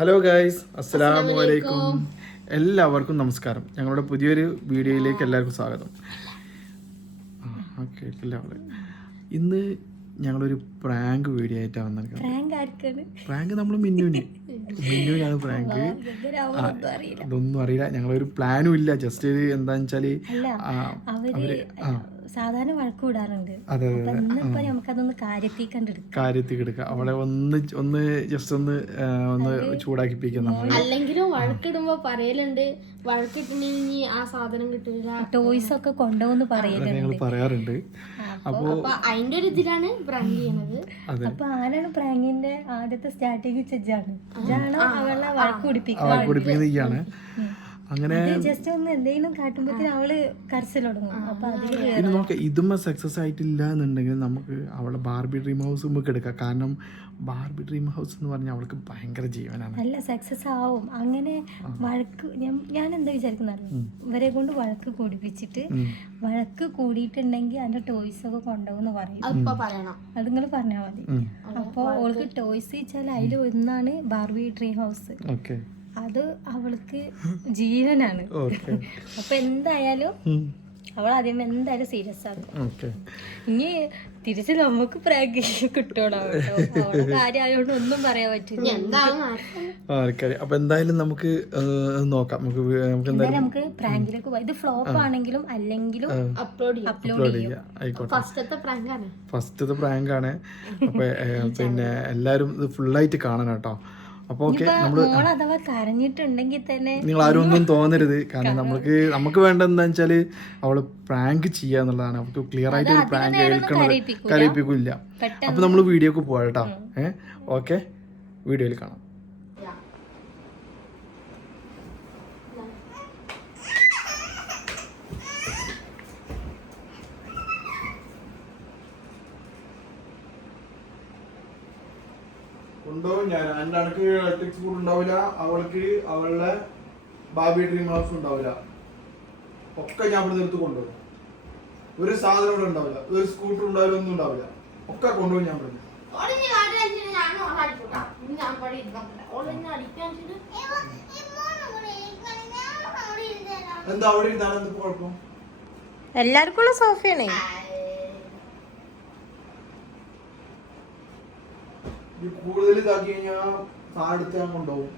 Hello guys, അസ്സലാമു അലൈക്കും. എല്ലാവർക്കും നമസ്കാരം. ഞങ്ങളുടെ പുതിയൊരു വീഡിയോയിലേക്ക് എല്ലാവർക്കും സ്വാഗതം. ഇന്ന് ഞങ്ങളൊരു പ്രാങ്ക് വീഡിയോ ആയിട്ടാണ് വന്നിരിക്കുന്നത്. പ്രാങ്ക് നമ്മൾ മിന്നുവിനാണ് പ്രാങ്ക്. ഇതൊന്നും അറിയില്ല, ഞങ്ങളൊരു പ്ലാനും ഇല്ല. ജസ്റ്റ് എന്താന്ന് വെച്ചാല് അവര് സാധാരണ വഴക്ക് കൂടാറുണ്ട്. നമുക്കതൊന്ന് കാര്യത്തിക്കെടുക്കാം. അവളെ ഒന്ന് ജസ്റ്റ് ഒന്ന് ചൂടാക്കിപ്പിക്കാം. അല്ലെങ്കിലും വഴക്കിടുമ്പോ പറയലുണ്ട്, വഴക്കിട്ടിനി ആ സാധനം കിട്ടില്ല, ടോയ്സ് ഒക്കെ കൊണ്ടുപോകുന്ന പറയാറുണ്ട്. അപ്പൊ അതിന്റെ ഒരു ഇതിലാണ് പ്രാങ്ക് ചെയ്യണത്. അപ്പൊ ആരാണ് പ്രാങ്കിന്റെ ആദ്യത്തെ സ്റ്റാർട്ടിങ് ചെജ്ജാണ് അവളെ വഴക്ക് കുടിപ്പിക്കുകയാണ്. അങ്ങനെ ജസ്റ്റ് ഒന്ന് എന്തെങ്കിലും കാട്ടുമ്പോഴത്തേന് അവള് കരച്ചിൽ തുടങ്ങും. അപ്പൊ പിന്നെ നോക്കാം, ഇതും സക്സസ് ആയിട്ടില്ല എന്നുണ്ടെങ്കിൽ നമുക്ക് അവളെ ബാർബി ഡ്രീം ഹൗസ് നമുക്ക് എടുക്കാം. കാരണം ബാർബി ഡ്രീം ഹൗസ് എന്ന് പറഞ്ഞാൽ അവൾക്ക് ഭയങ്കര ജീവനാണ്. നല്ല സക്സസ് ആവും. അങ്ങനെ വഴക്ക് ഞാൻ എന്താ വിചാരിക്കുന്നത്, ഇവരെ കൊണ്ട് വഴക്ക് കൂടിപ്പിച്ചിട്ട് വഴക്ക് കൂടിയിട്ടുണ്ടെങ്കിൽ അതിന്റെ ടോയ്സ് ഒക്കെ കൊണ്ടുപോകുന്ന പറയും. അത് നിങ്ങൾ പറഞ്ഞാൽ മതി. അപ്പൊ അവൾക്ക് ടോയ്സ് വെച്ചാൽ അതിൽ ഒന്നാണ് ബാർബി ഡ്രീം ഹൗസ്. അത് അവൾക്ക് ജീവനാണ്. അപ്പൊ എന്തായാലും അവൾ ആദ്യം എന്തായാലും സീരിയസ് ആണ്. ഇനി തിരിച്ച് നമുക്ക് പ്രാങ്ക് കിട്ടണം. അവളുടെ കാര്യമായോണ്ട് ഒന്നും പറയാൻ പറ്റില്ല. അപ്പൊ എന്തായാലും നമുക്ക് നോക്കാം. നമുക്ക് പ്രാങ്കിലേക്ക് പോയി. ഇത് ഫ്ലോപ്പ് ആണെങ്കിലും അല്ലെങ്കിലും അപ്ലോഡ് ചെയ്യാം. ഫസ്റ്റത്തെ പ്രാങ്ക് ആണ്. അപ്പൊ പിന്നെ എല്ലാരും ഇത് ഫുള്ളായിട്ട് കാണണം കേട്ടോ. അപ്പൊ ഓക്കെ, അഥവാ കരഞ്ഞിട്ടുണ്ടെങ്കിൽ തന്നെ നിങ്ങൾ ആരും ഒന്നും തോന്നരുത്. കാരണം നമുക്ക് വേണ്ട എന്താ വെച്ചാല് അവള് പ്രാങ്ക് ചെയ്യാന്നുള്ളതാണ്. നമുക്ക് ക്ലിയർ ആയിട്ട് ഒരു പ്രാങ്ക് കരയിപ്പിക്കില്ല. അപ്പൊ നമ്മള് വീഡിയോക്ക് പോവാം കേട്ടോ. ഓക്കെ, വീഡിയോയിൽ കാണാം. കൊണ്ടുപോകും ഞാൻ. എൻ്റെ അനക്ക് ഇലക്ട്രിക് സ്കൂൾ ഉണ്ടാവില്ല, അവൾക്ക് അവളുടെ ബാബി ഡ്രീം ഹൗസ് ഉണ്ടാവില്ല. ഒക്കെ ഞാൻ ഇവിടെ നിർത്തി കൊണ്ടുപോകും. ഒരു സാധനം ഇവിടെ ഉണ്ടാവില്ല, ഒരു സ്കൂട്ടർ ഉണ്ടാവില്ല, ഒന്നും ഉണ്ടാവില്ല. ഒക്കെ കൊണ്ടുപോകും ഞാൻ ഇവിടെ. എന്താ അവിടെ ഇരുന്നാണ് എന്ത് കുഴപ്പം? എല്ലാവർക്കും ഉള്ള സോഫയാണ്. കൂടുതൽ ഇതാക്കി കഴിഞ്ഞാൽ സാടെടുത്ത് ഞാൻ കൊണ്ടുപോകും.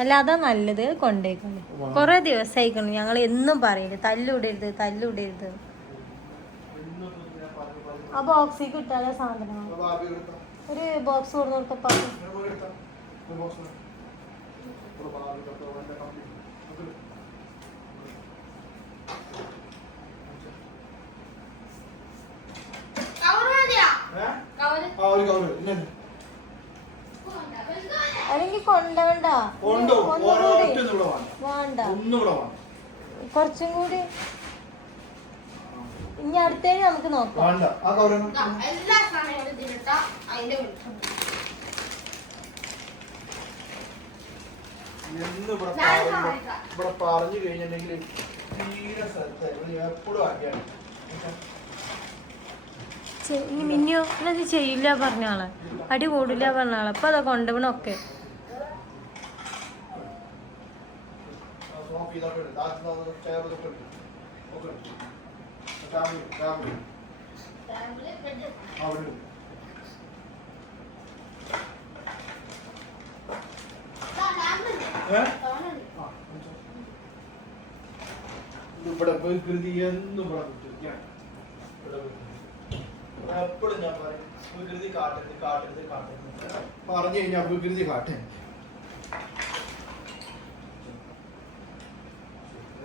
അല്ല, അതാ നല്ലത്. കൊണ്ടേക്കണം. കൊറേ ദിവസമായിക്കണം ഞങ്ങൾ എന്നും പറയരുത് തല്ലുവിടരുത്. ആ ബോക്സിൽ കിട്ടാതെ സാധനം ഒരു ബോക്സ് കൊടുത്തപ്പോ അല്ലെങ്കിൽ കൊണ്ടോണ്ട, വേണ്ട, കുറച്ചും കൂടി. ഇനി അടുത്തേക്ക് നമുക്ക് നോക്കാം. ഇവിടെ പറഞ്ഞു കഴിഞ്ഞിട്ടുണ്ടെങ്കിൽ തീരെ സ്ഥലത്ത് എപ്പോഴും ആക്കിയാണ്. ഇനി മിന്നു ഇത് ചെയ്യില്ല പറഞ്ഞ ആളെ, അടി കൂടില്ല പറഞ്ഞ ആളെ. അപ്പൊ അതാ കൊണ്ടുപോകണൊക്കെ. ഇവിടെ പ്രകൃതി എന്നും എപ്പോഴും ഞാൻ പറയും വികൃതി കാട്ടരുത്. പറഞ്ഞു കഴിഞ്ഞാൽ വികൃതി കാട്ടേ.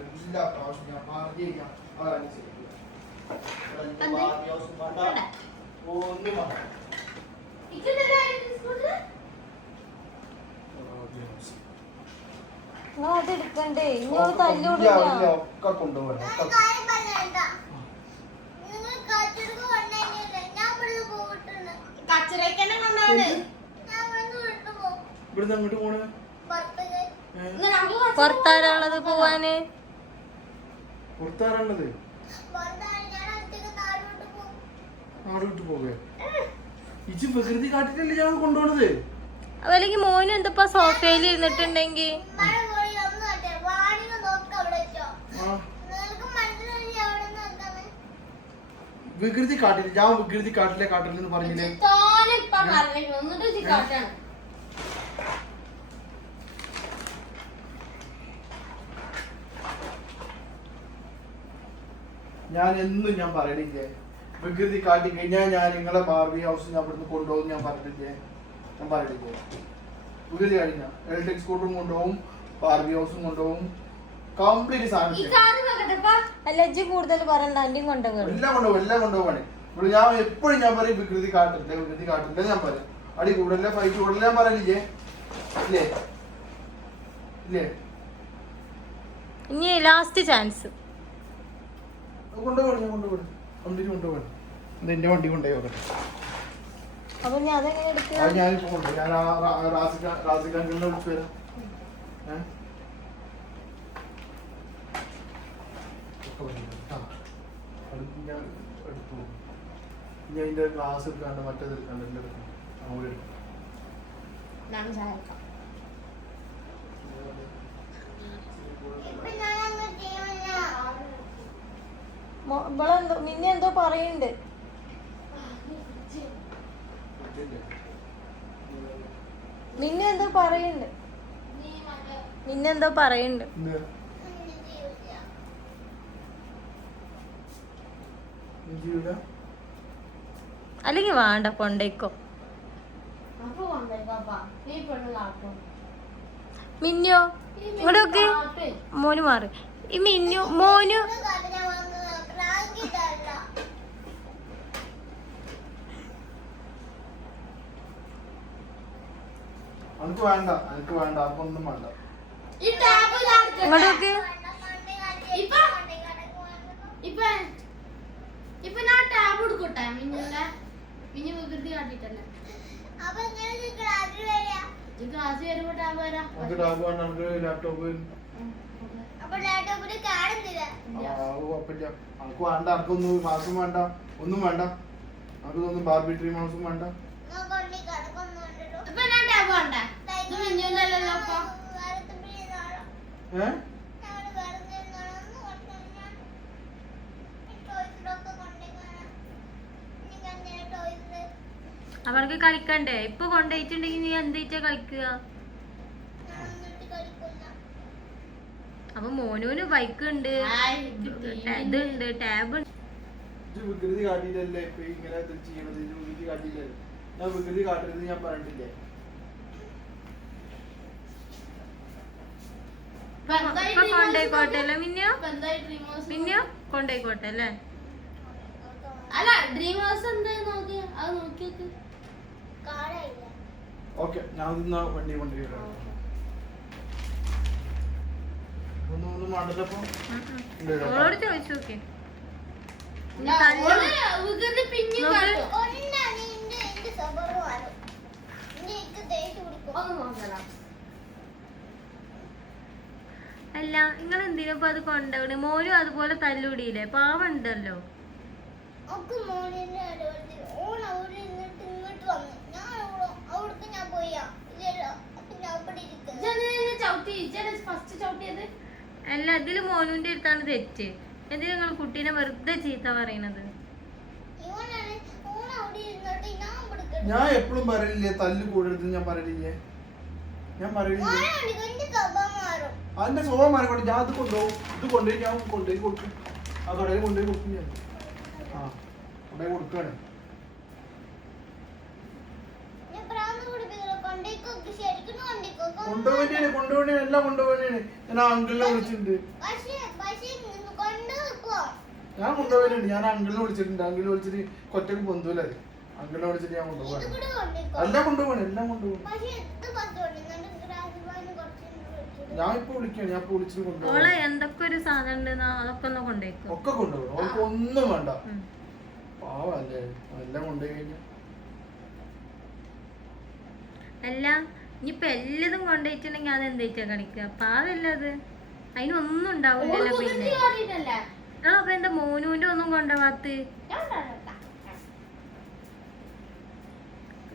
എല്ലാ പ്രാവശ്യം ഞാൻ പറഞ്ഞു കഴിഞ്ഞാൽ ഒന്നും അതെടുക്കണ്ടേ? ഇനി തല്ലൂടില്ല. ഒക്കെ കൊണ്ടുപോകണം. ഇവിടുന്ന് അങ്ങോട്ട് പോണേ പുറത്താരാണത് പോവാന്? പുറത്താരാണത്? നാട് വിട്ടു പോകെ. ഇജ് പ്രകൃതി കാട്ടിട്ടല്ലേ ഞാൻ കൊണ്ടുപോണത്. അല്ലെങ്കിൽ മോനും എന്തപ്പാ സോഫയിൽ ഇരുന്നിട്ടുണ്ടെങ്കിൽ വികൃതി കാട്ടില്ല, ഞാൻ വികൃതി കാട്ടില്ലെന്ന് പറഞ്ഞില്ലേ. ഞാൻ എന്നും ഞാൻ പറയണില്ലേ, വികൃതി കാട്ടി കഴിഞ്ഞാൽ ഞാൻ നിങ്ങളെ ബാർബി ഹൗസ് ഞാൻ ഇവിടുന്ന് കൊണ്ടുപോകും ഞാൻ പറഞ്ഞില്ലേ. ഞാൻ പറയണില്ലേ, വികൃതി കാട്ടില്ല ഇലക്ട്രിക് സ്കൂട്ടറും കൊണ്ടുപോകും, ബാർബി ഹൗസും കൊണ്ടുപോകും, കംപ്ലീറ്റ് സാധനം കൂടുതൽ പറയണ്ട. ആന്റിയും കൊണ്ടുപോകും, എല്ലാം കൊണ്ടുപോകാണ്. ഇവിടെ ഞാൻ എപ്പോഴും ഞാൻ പറയും വികൃതി കാട്ടില്ല ഞാൻ പറയും. അടി കൂടുതലേ ഫൈറ്റ് കൂടുതൽ ഞാൻ പറയണില്ലേ. ഇല്ലേ ഇല്ലേ ഇനി ലാസ്റ്റ് ചാൻസ് കൊണ്ടുപോകണം. ഞാൻ കൊണ്ടുപോകണം. എന്റെ വണ്ടി കൊണ്ടുപോയി നോക്കട്ടെ. അപ്പൊ ഞാൻ അതെങ്ങനെ എടുക്കുക? ഞാനിപ്പോ കൊണ്ടുപോയി. ഞാൻ റാസിഖാനെ വിളിച്ചു വരാം. ഞാൻ ഇതിന്റെ ക്ലാസ് എടുക്കാണ്ട് മറ്റേത് എടുക്കാണ്ട് എന്റെ എടുക്കണം. അങ്ങോട്ട് എടുക്കണം. നിന്നെ എന്തോ പറയുന്നുണ്ട്. നിന്നെന്തോ പറയുന്നുണ്ട്. അല്ലെങ്കിൽ വേണ്ട, കൊണ്ടേക്കോ. മിന്നോ ഇങ്ങോട്ടൊക്കെ മോന് മാറി. ഈ മിന്നു മോനു എനിക്ക് വേണ്ട അപ്പൊന്നും വേണ്ട. ഇങ്ങോട്ടൊക്കെ ഇപ്പൊ ഞാൻ ടാബ് എടുക്കട്ടെ മിന്നുന്റെ മിന്നു വികൃതി കാട്ടിട്ടല്ലേ ക്ലാസ് വരുമ്പോ ടാബ് വരാം. ലാപ്ടോപ്പ് എനിക്ക് വേണ്ട. എനിക്കൊന്നും മാസം വേണ്ട, ഒന്നും വേണ്ട. എനിക്ക് തോന്നുന്നു ബാർബി ഡ്രീം ഹൗസും വേണ്ട. ഇപ്പൊ ഞാൻ ടാബ് വേണ്ട. ഇത് മിന്നുന്റെ അല്ലല്ലോ. അവൾക്ക് കളിക്കണ്ടേ? ഇപ്പൊ കൊണ്ടുപോയിട്ടുണ്ടെങ്കിൽ നീ എന്താ കളിക്കുക? അപ്പൊ മോനൂന് ബൈക്ക് ഉണ്ട്, ഇതുണ്ട്, ടാബ് ഉണ്ട്. വികൃതി കാട്ടിയിട്ടല്ലേ ഇപ്പൊ ഇങ്ങനെ ചെയ്യണത്. വികൃതി കാട്ടിയില്ലേ? ഞാൻ വികൃതി കാട്ടരുത് ഞാൻ പറഞ്ഞിട്ടില്ലേ. കൊണ്ടേക്കോട്ടെ അല്ലേ മിന്നോ കൊണ്ടേക്കോട്ടെ അല്ലേ? അല്ല ഡ്രീം ഹൗസ് എന്താ നോക്കി അത് നോക്കിയൊക്കെ ഓക്കെ. ഞാൻ വണ്ടി കൊണ്ടുവരാം. ഒന്നും വേണ്ടപ്പോ ഓളോട് ചോദിച്ചു നോക്കി. അല്ല നിങ്ങൾ എന്തിനപ്പോ അത് കൊണ്ടുപോകണേ? മോനും അതുപോലെ തല്ലുകൂടിയില്ലേ? പാവുണ്ടല്ലോ. അല്ല ഇതില് മോനുവിന്റെ അടുത്താണ് തെറ്റ്. എന്തിനാ നിങ്ങൾ കുട്ടീനെ വെറുതെ ചീത്ത പറയണത്? ഞാൻ എപ്പോഴും പറയില്ലേ തല്ല് കൂടരുത്. ഞാൻ പറയില്ലേ അതിന്റെ സ്വഭാവം മാറിക്കോട്ടെ. ഞാൻ അത് കൊണ്ടുപോകും. ഇത് കൊണ്ടുപോയി ഞാൻ കൊണ്ടുപോയി കൊടുക്കും. ആ കടയിൽ കൊണ്ടുപോയി കൊടുക്കും. ഞാൻ കൊണ്ടുപോയി കൊടുക്കാണ്. കൊണ്ടുപോകണേ എല്ലാം കൊണ്ടുപോകണേ. ഞാൻ അങ്കിളിനെ വിളിച്ചിട്ടുണ്ട്. ഞാൻ കൊണ്ടുപോകാനുണ്ട്. ഞാൻ അങ്കിളിനെ വിളിച്ചിട്ടുണ്ട്. അങ്കിളിനെ വിളിച്ചിട്ട് കൊറ്റക്ക് പൊന്തൂല. അങ്കിളിനെ വിളിച്ചിട്ട് ഞാൻ കൊണ്ടുപോകാൻ. എല്ലാം കൊണ്ടുപോകണേ. ഞാൻ ഇപ്പൊ വിളിക്കാണ്. ഞാൻ ഇപ്പൊ വിളിച്ചിട്ട് കൊണ്ടുപോകാം. എന്തൊക്കെ ഒരു സാധനം ഉണ്ട് അതൊക്കെ ഒന്ന് കൊണ്ടുപോയിക്കോ. ഒക്കെ കൊണ്ടുപോകും. അവർക്ക് ഒന്നും വേണ്ട. പാവല്ലേ എല്ലാം കൊണ്ടുപോയി കഴിഞ്ഞാൽ. അല്ല ഇനിയിപ്പൊ എല്ലാതും കൊണ്ടുപോയിട്ടുണ്ടെങ്കിൽ അത് എന്താ കളിക്കുക? പാവല്ല അത്. അതിനൊന്നും ഉണ്ടാവില്ലല്ലോ. പിന്നെ അപ്പൊ എന്താ മോനൂന്റെ ഒന്നും കൊണ്ടുപോവാത്ത?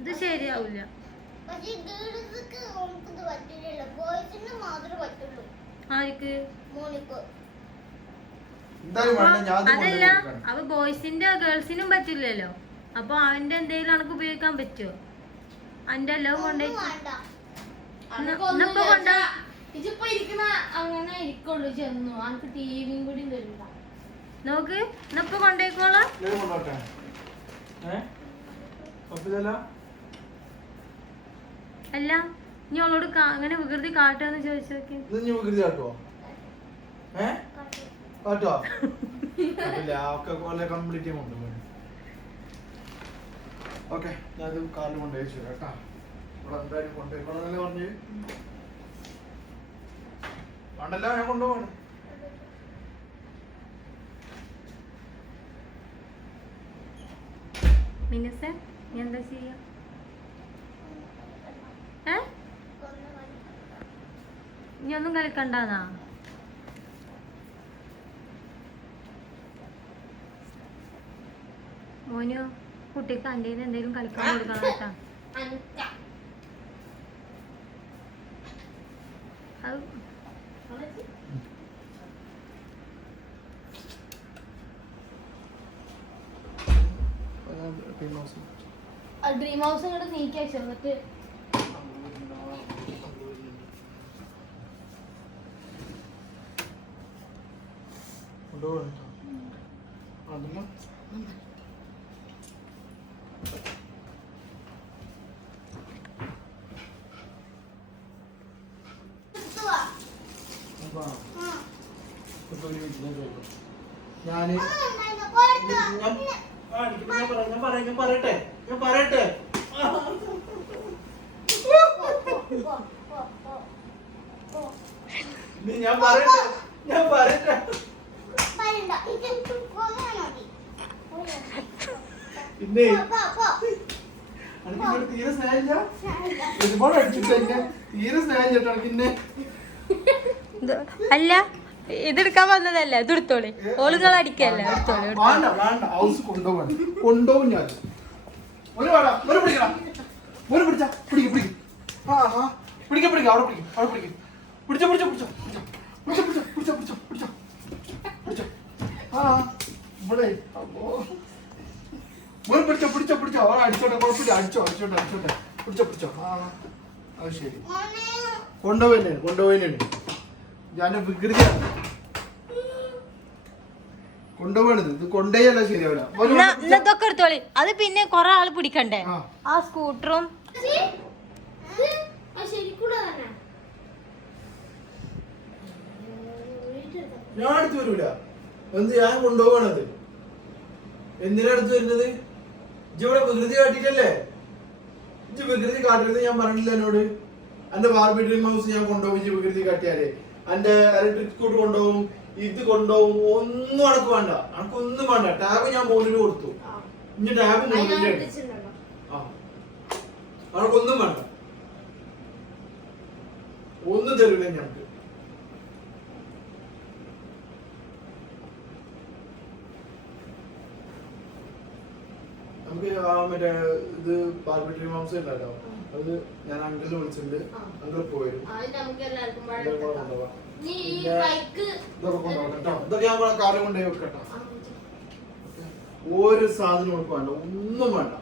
ഇത് ശരിയാവൂല. ആർക്ക് എന്തായാലും വേണ്ട, ഞാൻ ഇത് അതല്ല കൊണ്ടുപോയി അപ്പൊ ബോയ്സിന്റെ ഗേൾസിനും പറ്റില്ലല്ലോ. അപ്പൊ അവന്റെ എന്തെങ്കിലും അനക്ക് ഉപയോഗിക്കാൻ പറ്റുമോ? അന്റെ എല്ലാം കൊണ്ടുപോയി ഇതിപ്പോ ഇരിക്കണ അങ്ങനെ ഇരിക്കുള്ളൂ. ചെന്നു അനക്ക് ടിവിയും കൂടി തരില്ല. നോക്ക് ഇന്നപ്പൊ കൊണ്ടേക്കോളാം. ഇത് കൊണ്ടോട്ടെ. പറ്റില്ലല്ലോ. അല്ല ഇനി അവളോട് അങ്ങനെ വികൃതി കാട്ടാന്ന് ചോദിച്ചു നോക്കി. ഇത് ഇനി വികൃതി കാട്ടുവോ? കാട്ടുവോ? ഒക്കെ കംപ്ലീറ്റ് കൊണ്ടുപോയി. ഓക്കെ, ഞാനത് കാറിൽ കൊണ്ടുപോയി വെച്ചു കേട്ടാ. ഇവിടെ എന്തായാലും കൊണ്ടുപോയിക്കോളെന്നല്ലേ പറഞ്ഞ്. വേണ്ടല്ലോ, ഞാൻ കൊണ്ടുപോകണം. മിനുസേ നീ എന്താ ചെയ്യാ? ഇനി ഒന്നും കളിക്കണ്ടാന്നാ? മോനു കുട്ടിക്ക് അൻ്റെ എന്തെങ്കിലും കളിക്കാൻ കൊടുക്കണം കേട്ടാ. അത് ഡ്രീം ഹൗസ് ഇങ്ങോട്ട് നീക്കി വെച്ചു. എന്നിട്ട് ഞാൻ പറയട്ടെ പിന്നെ തീരെ സ്നേഹമില്ല. ഒരുപാട് അടിച്ചിട്ട് തീരെ സ്നേഹം ചേട്ടാ പിന്നെ. അല്ല ഇതെടുക്കാൻ വന്നതല്ല, ഇത് എടുത്തോളി. ഓളുകൾ അടിക്കല്ല, എടുത്തോളി. വേണ്ട വേണ്ട, ഹൗസ് കൊണ്ടുപോകും ഞാൻ. പിടിക്കാം അവിടെ പിടിക്കും. പിടിച്ചോ. ഇവിടെ പിടിച്ചോ. അവിടെ അടിച്ചോട്ടെ, കുഴപ്പമില്ല. അടിച്ചോട്ടെ. പിടിച്ചോ. അത് ശരി. കൊണ്ടുപോയില്ലേ ഞാൻ വികൃതിയാണ് കൊണ്ടുപോകണത്. ഇത് കൊണ്ടേയല്ല ശരിയാവില്ല. ഇതൊക്കെ എടുത്തോളി. അത് പിന്നെ കൊറേ ആള് പിടിക്കണ്ടേ? ആ സ്കൂട്ടറും ഞാൻ അടുത്ത് വരൂല. എന്ത് ഞാൻ കൊണ്ടുപോകണത്? എന്തിനാ അടുത്ത് വരുന്നത്? ഇവിടെ വികൃതി കാട്ടിട്ടല്ലേ? വികൃതി കാട്ടരുത് ഞാൻ പറഞ്ഞില്ല എന്നോട്. എന്റെ ബാർബി ഡ്രീം ഹൗസ് ഞാൻ കൊണ്ടുപോകും. വികൃതി കാട്ടിയാലേ എന്റെ ഇലക്ട്രിക് സ്കൂട്ടർ കൊണ്ടുപോകും, ഇത് കൊണ്ടുപോകും. ഒന്നും അനക്ക് വേണ്ട, അനക്കൊന്നും വേണ്ട. ടാബ് ഞാൻ മോനിന് കൊടുത്തു. ഇനി ടാബ് മോനിന്റെ അനക്കൊന്നും വേണ്ട, ഒന്നും തരൂല ഞങ്ങക്ക്. നമുക്ക് മറ്റേ ഇത് ബാർബി ഡ്രീം ഹൗസ് ഉണ്ടല്ലോ, അത് ഞാൻ അങ്കിളിനെ വിളിച്ചിട്ടുണ്ട്. അങ്കിൾ പോരും. ഇതൊക്കെ ഞാൻ കാറിൽ കൊണ്ടുപോയി വെക്കട്ടോ. ഒരു സാധനം നമുക്ക് വേണ്ട, ഒന്നും വേണ്ട.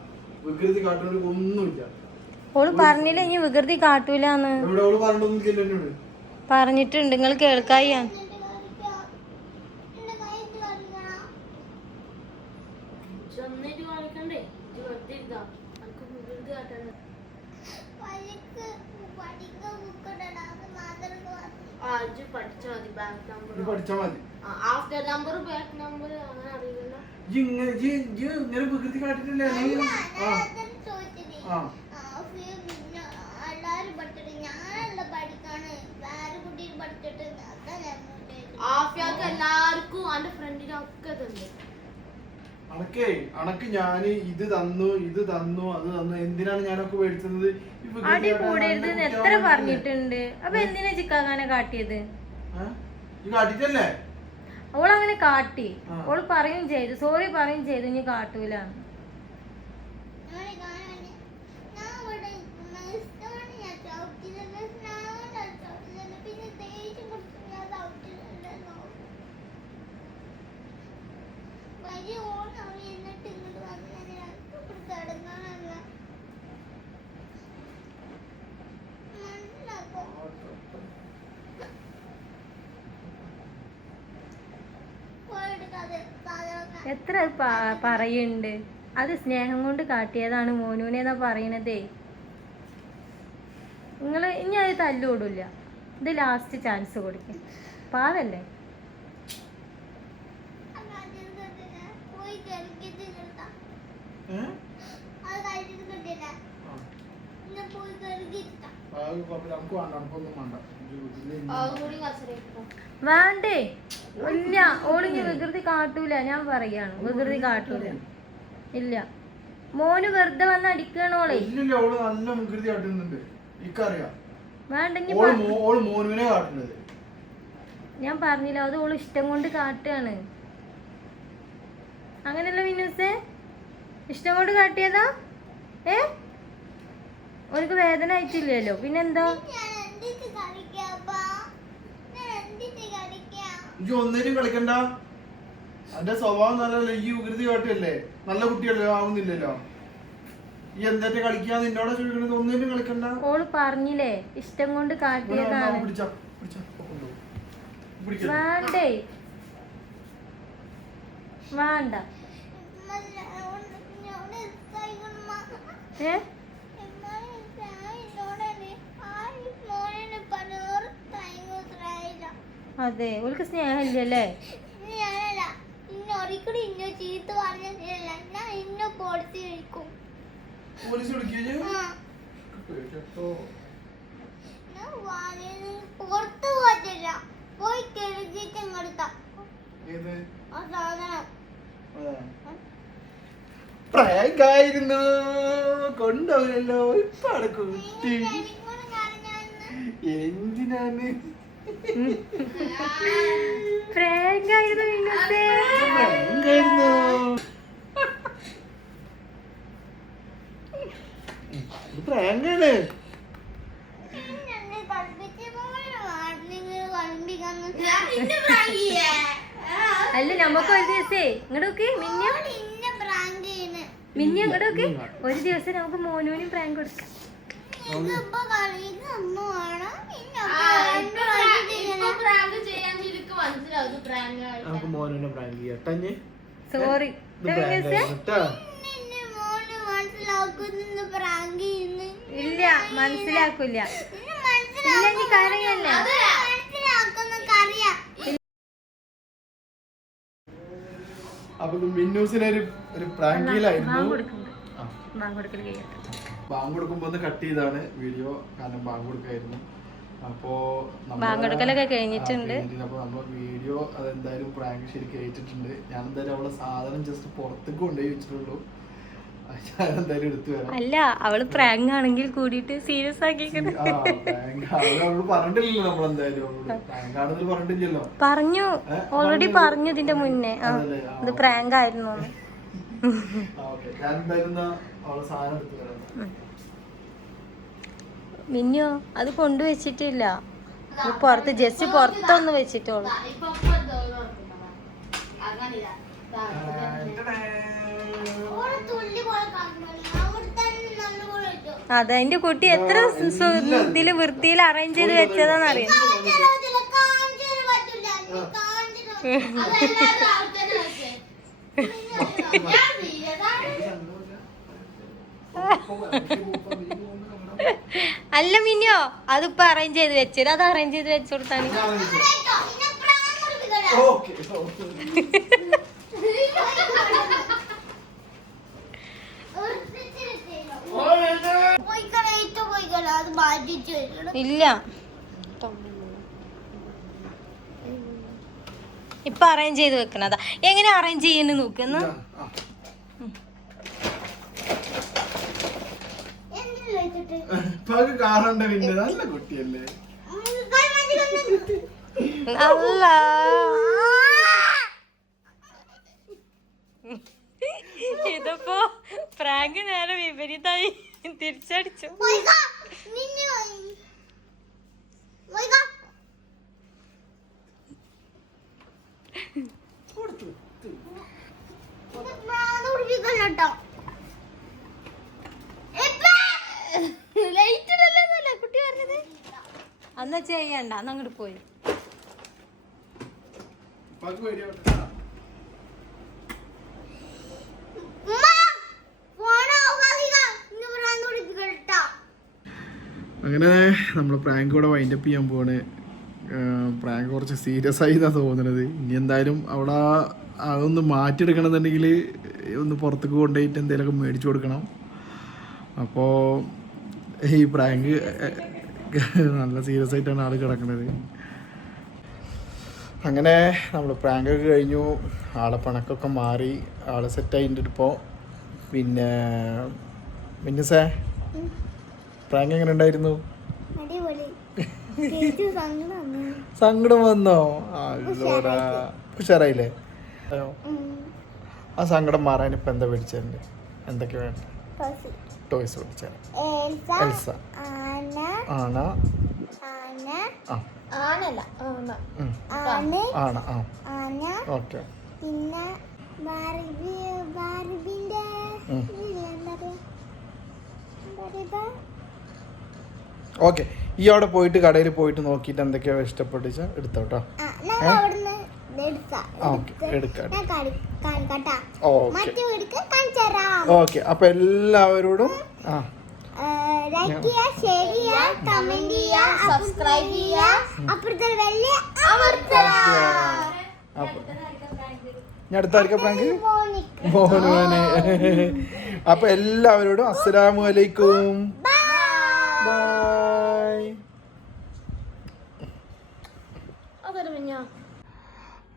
വികൃതി കാട്ടുന്ന ഒന്നുമില്ല. ഓള് പറഞ്ഞില്ല ഇനി വികൃതി കാട്ടൂലെന്ന്. ഇവിടെ ഓള് പറഞ്ഞിട്ടൊന്നുമില്ല എന്നോട്. പറഞ്ഞിട്ടുണ്ട്, നിങ്ങൾ കേൾക്കായി. പഠിച്ചാ മതി. ഇങ്ങനെ വികൃതി കാട്ടിട്ടില്ലേ? അണക്ക് ഞാന് ഇത് തന്നു അത് തന്നു. എന്തിനാണ് ഞാനൊക്കെ മേടിച്ചത്? എത്ര പറഞ്ഞിട്ടുണ്ട്. അപ്പൊ എന്തിനാ ചിക്കാങ്ങനെ കാട്ടിയത്? കാട്ടിട്ടല്ലേ ഓളങ്ങനെ കാട്ടി. ഓള് പറയും ചെയ്തു, സോറി പറയും ചെയ്തു. ഇനി കാട്ടൂല. എത്ര പറയുന്നുണ്ട്, അത് സ്നേഹം കൊണ്ട് കാട്ടിയതാണ് മോനുവിനെന്നാ പറയണതേ. നിങ്ങൾ ഇനി അത് തല്ലുകൂടില്ല, ഇത് ലാസ്റ്റ് ചാൻസ് കൊടുക്കും. പാവല്ലേ? വേണ്ടേ, ഇല്ല. ഓളിഞ്ഞ് വികൃതി കാട്ടൂല, ഞാൻ പറയാണ്, വികൃതി കാട്ടൂല. ഇല്ല, മോന് വെറുതെ വന്ന് അടിക്കണോളെ. വേണ്ടെങ്കിൽ ഞാൻ പറഞ്ഞില്ല, അത് ഓള് ഇഷ്ടം കൊണ്ട് കാട്ടുകയാണ്. അങ്ങനെയല്ല മിന്നൂസേ, ഇഷ്ടം കൊണ്ട് കാട്ടിയതാ. ഓനക്ക് വേദന ആയിട്ടില്ലല്ലോ, പിന്നെന്താ? ഒന്നിനും കളിക്കണ്ട, അന്റെ സ്വഭാവം നല്ലല്ലേ, ഈ വികൃതി കാട്ടിയല്ലേ, നല്ല കുട്ടിയല്ലേ, ആവുന്നില്ലല്ലോ. ഈ എന്താ കളിക്കാ നിന്നോടെ ചോദിക്കണത്? ഒന്നിനും കളിക്കണ്ട. ഓള് പറഞ്ഞില്ലേ ഇഷ്ടം കൊണ്ട് കാട്ടിയതാണ്. വേണ്ടേ, വേണ്ട. അതെ, ഓൾക്ക് സ്നേഹമില്ലല്ലേ? പ്രായമായിരുന്നു കൊണ്ടുപോകല്ലോ. ഇപ്പൊ കുട്ടി എന്തിനാണ് പ്രാങ്കാണ്? അല്ല, നമുക്ക് ഒരു ദിവസേ ഇങ്ങോട്ടൊക്കെ മിന്നി അങ്ങോട്ടൊക്കെ ഒരു ദിവസം നമുക്ക് മോനുവിനും പ്രാങ്ക് കൊടുക്കാം. സോറി, ഇല്ല മനസ്സിലാക്കൂല. ഇല്ലെങ്കിൽ കരയല്ലേ? അപ്പൊ മിന്നൂസിനെ ഒരു പ്രാങ്കിലായിരുന്നു. ബാങ്ക് കൊടുക്കുമ്പോ ഒന്ന് കട്ട് ചെയ്താണ് വീഡിയോ, കാരണം ബാങ്ക് കൊടുക്കായിരുന്നു. അപ്പോ ബാങ്ക് കൊടുക്കലൊക്കെ കഴിഞ്ഞിട്ടുണ്ട്. അപ്പൊ നമ്മളെ വീഡിയോ അതെന്തായാലും പ്രാങ്ക് ശരിക്കും ഏറ്റിട്ടുണ്ട്. ഞാൻ എന്തായാലും അവളെ സാധനം ജസ്റ്റ് പുറത്തേക്ക് കൊണ്ടുപോയി വെച്ചിട്ടുള്ളൂ. എന്തായാലും എടുത്തു വരാം. അല്ല, അവള് പ്രാങ്ക് ആണെങ്കിൽ കൂടിയിട്ട് സീരിയസ് ആക്കിയിരിക്കുന്നു. പറഞ്ഞിട്ടില്ലല്ലോ, നമ്മളെന്തായാലും പ്രാങ്കാണെന്ന് പറഞ്ഞിട്ടില്ലല്ലോ. പറഞ്ഞു, ഓൾറെഡി പറഞ്ഞു ഇതിന്റെ മുന്നേ ഇത് പ്രാങ്ക് ആയിരുന്നു. മിന്നോ അത് കൊണ്ടുവച്ചിട്ടില്ല, പുറത്ത് ജസ്റ്റ് പുറത്തൊന്ന് വെച്ചിട്ടോളൂ. അതെ, എന്റെ കുട്ടി എത്ര ഇതില് വൃത്തിയിൽ അറേഞ്ച് ചെയ്ത് വെച്ചതാന്നറിയാം. അല്ല മിന്നിയോ, അതിപ്പോ അറേഞ്ച് ചെയ്ത് വെച്ചത്, അത് അറേഞ്ച് ചെയ്ത് വെച്ചു കൊടുത്താണ്. ഇല്ല, ഇപ്പൊ അറേഞ്ച് ചെയ്ത് വെക്കണതാ. എങ്ങനെ അറേഞ്ച് ചെയ്യുന്നു നോക്കുന്നു. നല്ല കുട്ടിയല്ലേ? അല്ല, ഇതിപ്പോ പ്രാങ്ക് നേരെ വിപരീതമായി തിരിച്ചടിച്ചു. കുട്ടി പറഞ്ഞത് അന്നാ ചെയ്യണ്ട, അന്ന് അങ്ങോട്ട് പോയി. അങ്ങനെ നമ്മൾ പ്രാങ്ക് കൂടെ വൈൻഡപ്പ് ചെയ്യാൻ പോവാണ്. പ്രാങ്ക് കുറച്ച് സീരിയസ് ആയി എന്നാണ് തോന്നുന്നത്. ഇനി എന്തായാലും അവിടെ അതൊന്ന് മാറ്റിയെടുക്കണമെന്നുണ്ടെങ്കിൽ ഒന്ന് പുറത്തേക്ക് കൊണ്ടുപോയിട്ട് എന്തെങ്കിലുമൊക്കെ മേടിച്ചു കൊടുക്കണം. അപ്പോൾ ഈ പ്രാങ്ക് നല്ല സീരിയസ് ആയിട്ടാണ് ആൾ കിടക്കുന്നത്. അങ്ങനെ നമ്മൾ പ്രാങ്കൊക്കെ കഴിഞ്ഞു, ആളെ പണക്കൊക്കെ മാറി, ആളെ സെറ്റായിട്ടുണ്ട് ഇപ്പോൾ. പിന്നെ സേ പ്രാങ്ക് എങ്ങനെ ഉണ്ടായിരുന്നു? സങ്കടം വന്നോ? അല്ലോടാ, ഉഷാറായില്ലേ? ആ സങ്കടം മാറാൻ ഇപ്പം എന്താ മേടിച്ചത്? എന്തൊക്കെ വേണ്ട? ടോയ്സ് മേടിച്ചാൽ എൽസ ആണ ഓക്കെ. പിന്നെ ഓക്കെ, ഈ അവിടെ പോയിട്ട് കടയിൽ പോയിട്ട് നോക്കിയിട്ട് എന്തൊക്കെയോ ഇഷ്ടപ്പെട്ടിച്ച എടുത്തോട്ടോ. ഓക്കെ, അപ്പൊ എല്ലാവരോടും ഞാൻ അടുത്തായിരിക്കും പ്രാങ്ക് മോഹനുവാന്. അപ്പൊ എല്ലാവരോടും അസ്സലാമു അലൈക്കും, ബൈ.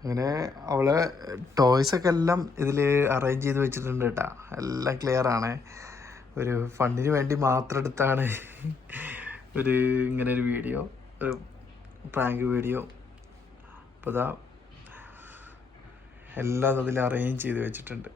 അങ്ങനെ അവളെ ടോയ്സൊക്കെ എല്ലാം ഇതിൽ അറേഞ്ച് ചെയ്ത് വെച്ചിട്ടുണ്ട് കേട്ടോ. എല്ലാം ക്ലിയർ ആണ്. ഒരു ഫണ്ടിന് വേണ്ടി മാത്രം എടുത്താണ് ഇങ്ങനെ ഒരു വീഡിയോ, ഒരു പ്രാങ്ക് വീഡിയോ. അപ്പോൾ ഇതാ എല്ലാം അതിൽ അറേഞ്ച് ചെയ്ത് വെച്ചിട്ടുണ്ട്.